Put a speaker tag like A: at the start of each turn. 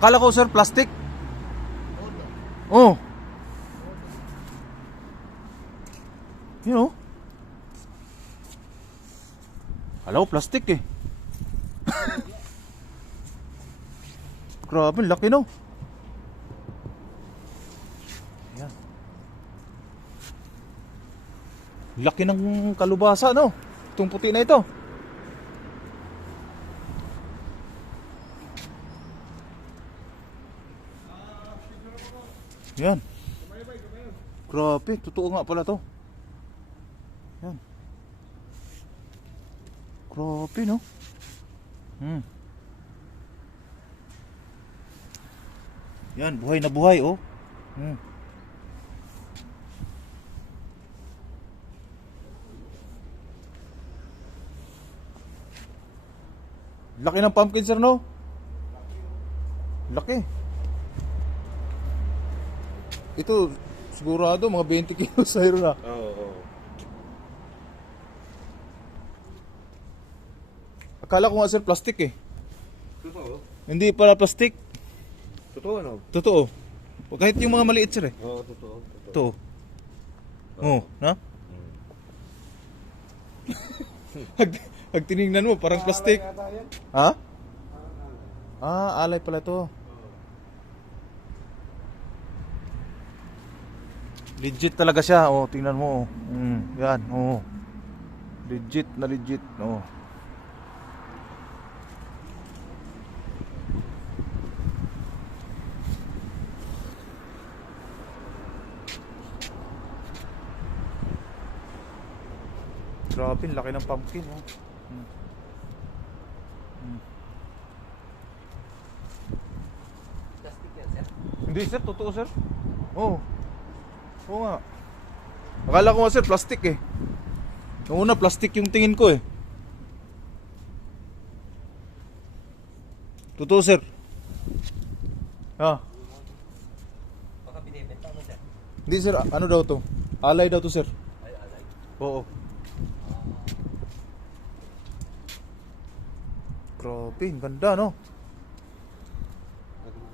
A: Kala ko sir, plastic. Oh. You know? Kala ko plastic eh. Grabe, laki no. Ayan. Laki ng kalubasa no. Itong puti na ito. Yan. Grabe, totoo nga pala to. Yan. Grabe, no? Hmm. Yan, buhay na buhay, oh. Hmm. Laki ng pumpkin, sir, no? Laki. Ito, sigurado, mga 20 kilos sa'yo na.
B: Oo, oo.
A: Akala ko nga, sir, plastic eh.
B: Totoo?
A: Hindi pala plastic.
B: Totoo, no?
A: Totoo. Kahit yung mga maliit, sir, eh.
B: Oo, totoo.
A: Ito. Oo, na? Pag, pag tinignan mo, parang plastic. Ha? Ah, alay pala to. Legit talaga siya. Oh, tingnan mo. oh. Mm, yan, oh. Legit na legit. Oh. Grabe, laki ng pumpkin. Oh. Mm. Mm.
C: Yan, sir.
A: Hindi sir, totoo sir. Oo. Oo nga. Akala ko sir, plastic eh. Noong una, plastic yung tingin ko eh. Totoo sir. Ah,
C: Baka binibenta mo, sir.
A: hindi sir, ano daw to? Alay daw to sir.
C: Ay, alay.
A: Oo. Grabe, ang ganda no?